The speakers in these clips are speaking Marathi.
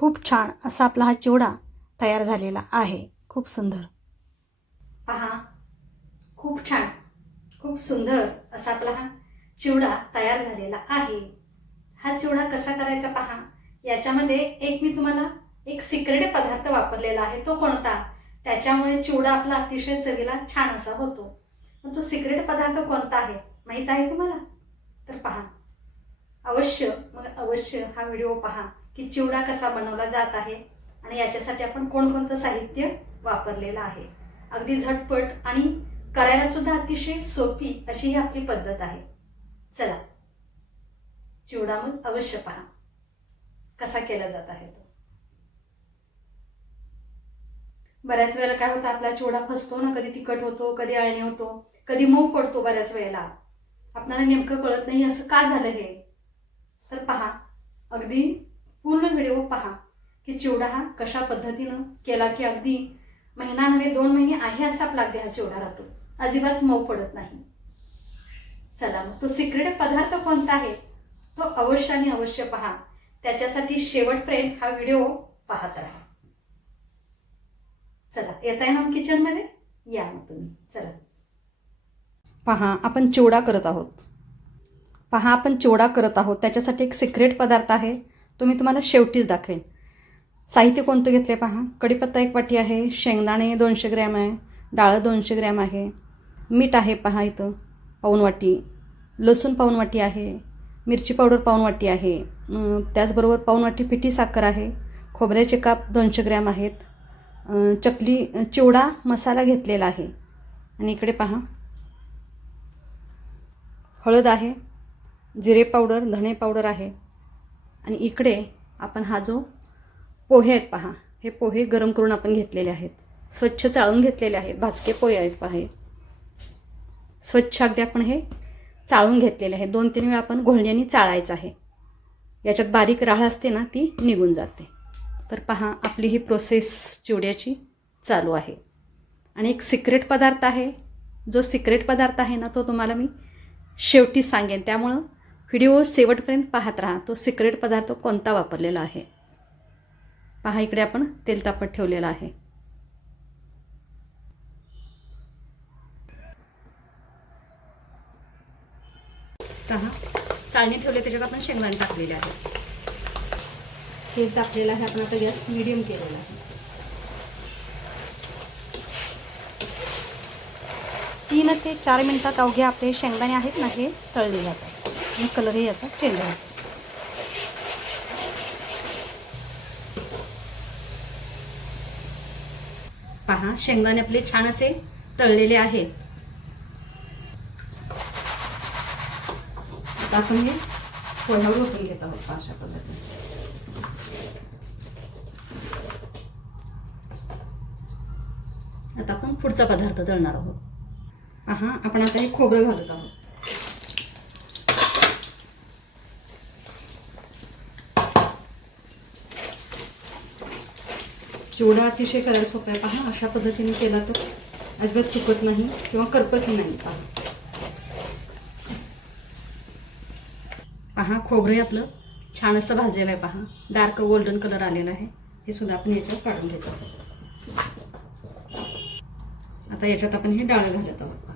खूप छान असा आपला हा चिवडा तयार झालेला आहे. खूप सुंदर. पहा खूप छान खूप सुंदर असा आपला हा चिवडा तयार झालेला आहे. हा चिवडा कसा करायचा पहा? याच्यामध्ये एक मी तुम्हाला एक सिक्रेट पदार्थ वापरलेला आहे. तो कोणता? त्याच्यामुळे चिवडा आपला अतिशय चवीला छान असा होतो. पण तो सिक्रेट पदार्थ कोणता आहे? माहीत आहे तुम्हाला? तर पहा. अवश्य मग अवश्य हा व्हिडिओ पहा. की चिवडा कसा बनवला जात आहे आणि याच्यासाठी आपण कोणकोणतं साहित्य वापरलेलं आहे. अगदी झटपट आणि करायला सुद्धा अतिशय सोपी अशी ही आपली पद्धत आहे. चला चिवडा मग अवश्य पहा. कसा केला जात आहे तो? बऱ्याच वेळेला काय होतं आपला चिवडा फसतो ना कधी तिखट होतो कधी अळणी होतो कधी मऊ पडतो बऱ्याच वेळेला. आपणाला नेमकं कळत नाही असं का झालं हे? तर पहा अगदी पूर्ण व्हिडिओ पहा की चिवडा हा कशा पद्धतीनं केला की अगदी महिना नव्हे दोन महिने आहे असा आपला हा चिवडा राहतो. अजिबात मऊ पडत नाही. चला मग तो सिक्रेट पदार्थ कोणता आहे? तो अवश्य आणि अवश्य पहा. त्याच्यासाठी शेवटपर्यंत हा व्हिडिओ पाहत राहा. चला येत आहे ना किचनमध्ये या मग तुम्ही. चला. पहा आपण चिवडा करत आहोत. पहा आपण चिवडा करत आहोत. त्याच्यासाठी एक सिक्रेट पदार्थ आहे. तो मी तुम्हाला शेवटीच दाखवेन. साहित्य कोणतं घेतलं आहे पहा. कढीपत्ता एक वाटी आहे शेंगदाणे दोनशे ग्रॅम आहे डाळं दोनशे ग्रॅम आहे मीठ आहे पहा इथं पाऊन वाटी लसूण पाऊन वाटी आहे मिरची पावडर पाऊन वाटी आहे त्याचबरोबर पाऊन वाटी पिठी साखर आहे खोबऱ्याचे काप दोनशे ग्रॅम आहेत चकली चिवडा मसाला घेतलेला आहे. आणि इकडे पहा. हळद आहे जिरे पावडर धणे पावडर आहे आणि इकडे आपण हा जो पोहे आहेत पहा हे पोहे गरम करून आपण घेतलेले आहेत. स्वच्छ चाळून घेतलेले आहेत. भाजके पोहे आहेत पहा हे. स्वच्छ अगदी आपण हे चाळून घेतलेले आहे. दोन तीन वेळा आपण घोळण्याने चाळायचं आहे. याच्यात बारीक राळ असते ना ती निघून जाते. तर पहा आपली ही प्रोसेस चिवड्याची चालू आहे. आणि एक सिक्रेट पदार्थ आहे. जो सिक्रेट पदार्थ आहे ना तो तुम्हाला मी शेवटी सांगेन. त्यामुळं व्हिडिओ शेवटपर्यंत पाहत राहा. तो सिक्रेट पदार्थ कोणता वापरलेला आहे? पहा इकडे आपण तेल तापत ठेवलेलं आहे. पहा चाळणी ठेवले त्याच्यात आपण शेंगदाणे टाकलेले आहे हे टाकलेलं आहे आपण आता गॅस मिडियम केलेला आहे. तीन ते चार मिनटात अवघे आपले शेंगदाणे आहेत ना हे तळले जातात. आणि कलरही याचा चेंज होतो पहा शेंगदाणे आपले छान असे तळलेले आहेत. आता आपण हे पोह्यावर ओतून घेत आहोत अशा पद्धतीने. आता आपण पुढचा पदार्थ तळणार आहोत. हा आपण आता हे खोबरं घालत आहोत. चिवडा अतिशय करायला सोपा आहे पहा अशा पद्धतीने केला तर अजिबात चुकत नाही किंवा करपत नाही पहा. पहा खोबरे आपलं छान असं भाजलेलं आहे पहा. डार्क गोल्डन कलर आलेला आहे. हे सुद्धा आपण याच्यात काढून घेतो. आता याच्यात आपण हे डाळ घालत आहोत.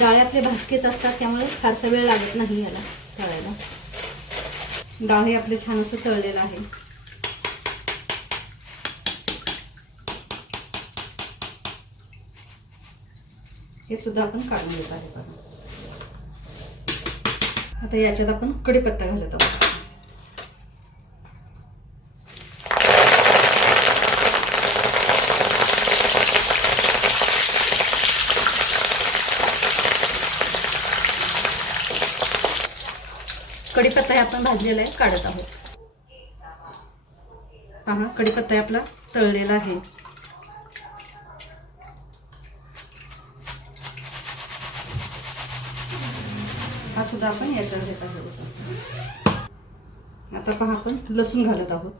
डाळे आपले भाजकेत असतात त्यामुळे फारसा वेळ लागत नाही याला तळायला. डाळ हे आपलं छान असं तळलेलं आहे. हे सुद्धा आपण काढून घेत आहे बघा आता याच्यात आपण कढीपत्ता घालत आहोत. कढीपत्ता हे आपण भाजलेला आहे काढत आहोत. पहा कढीपत्ता आपला तळलेला आहे. हा सुद्धा आपण याच्यावर घेत आहोत आता पहा आपण लसूण घालत आहोत.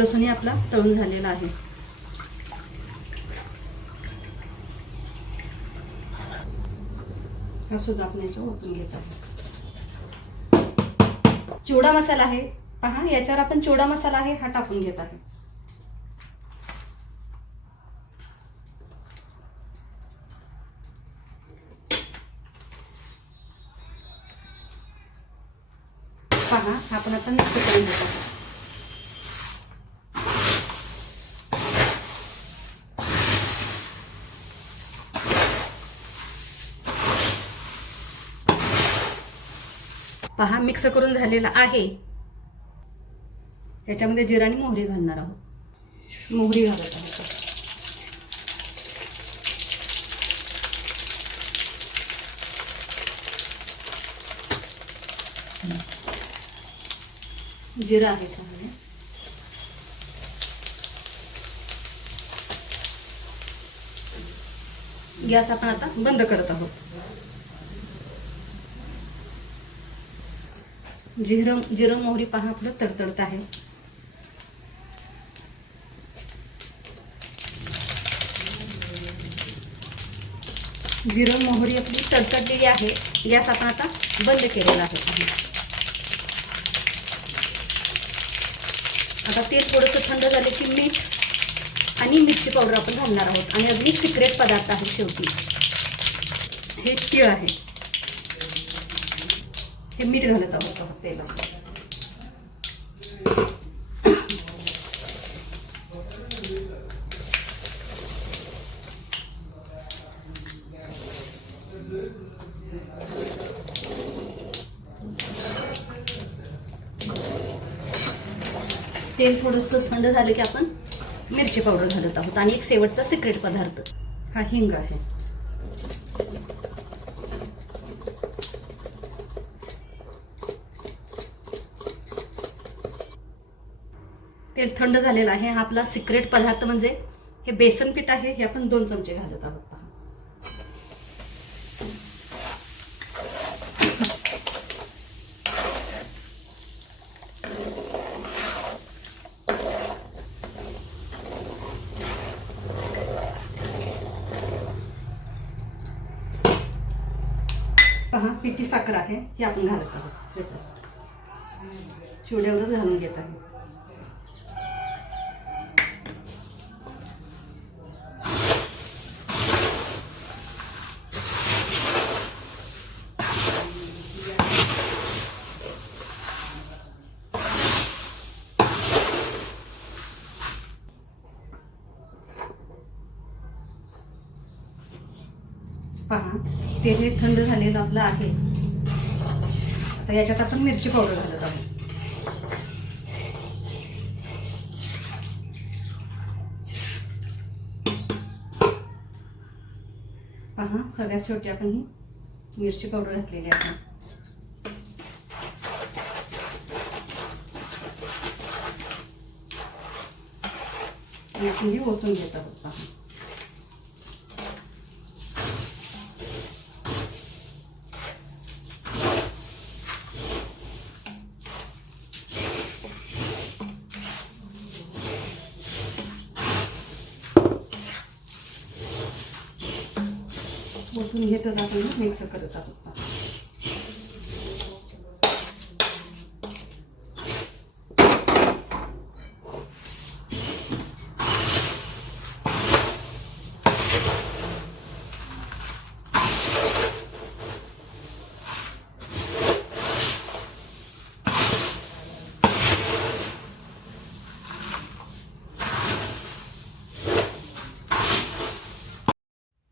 लसूणही आपला तळून झालेला आहे. हा सुद्धा आपण याच्यावर ओतून घेत आहोत. चिवडा मसाला आहे. पहा याच्यावर आपण चिवडा मसाला आहे हा टाकून घेत आहे पहा आपण आता मिक्स करून घेत आहोत पहा मिक्स करून झालेला आहे. याच्यामध्ये जिरा आणि मोहरी घालणार आहोत. मोहरी घालत आहोत. जिरा आहे चांगले. गॅस आपण आता बंद करत आहोत. जिरं जिरं मोहरी पहा आपलं तडतडत आहे. जिरं मोहरी आपली तडतडलेली आहे. गॅस आपण आता बंद केलेला आहे. आता तेल थोडंसं थंड झालं की मीठ आणि मिरची पावडर आपण घालणार आहोत. आणि अगदी सिक्रेट पदार्थ आहे शेवटी. हे तीळ आहे. हे मीठ घालत आहोत तेला तेल थोडंसं थंड झालं की आपण मिरची पावडर घालत आहोत. आणि एक शेवटचा सिक्रेट पदार्थ. हा हिंग आहे. तेल थंड झालेलं आहे. हा आपला सिक्रेट पदार्थ म्हणजे हे बेसन पीठ आहे. हे आपण दोन चमचे घालत आहोत. पहा. पहा पिठी साखर आहे. हे आपण घालत आहोत. त्याच्यात. चिवड्यावरच घालून घेत आहे. पहा तेल हे थंड झालेलं आपलं आहे आता याच्यात आपण मिरची पावडर घालत आहोत. पहा सगळ्यात शेवटी आपण ही मिरची पावडर घातलेली आहे. आपण ही ओतून घेत आहोत पहा. ओतून घेतच आपण मिक्स करत आहोत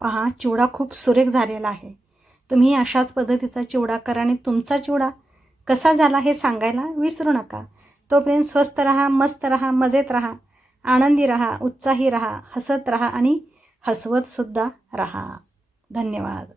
पहा चिवडा खूप सुरेख झालेला आहे. तुम्ही अशाच पद्धतीचा चिवडा करा आणि तुमचा चिवडा कसा झाला हे सांगायला विसरू नका. तोपर्यंत स्वस्त रहा मस्त रहा मजेत रहा आनंदी रहा उत्साही रहा हसत रहा आणि हसवतसुद्धा रहा. धन्यवाद.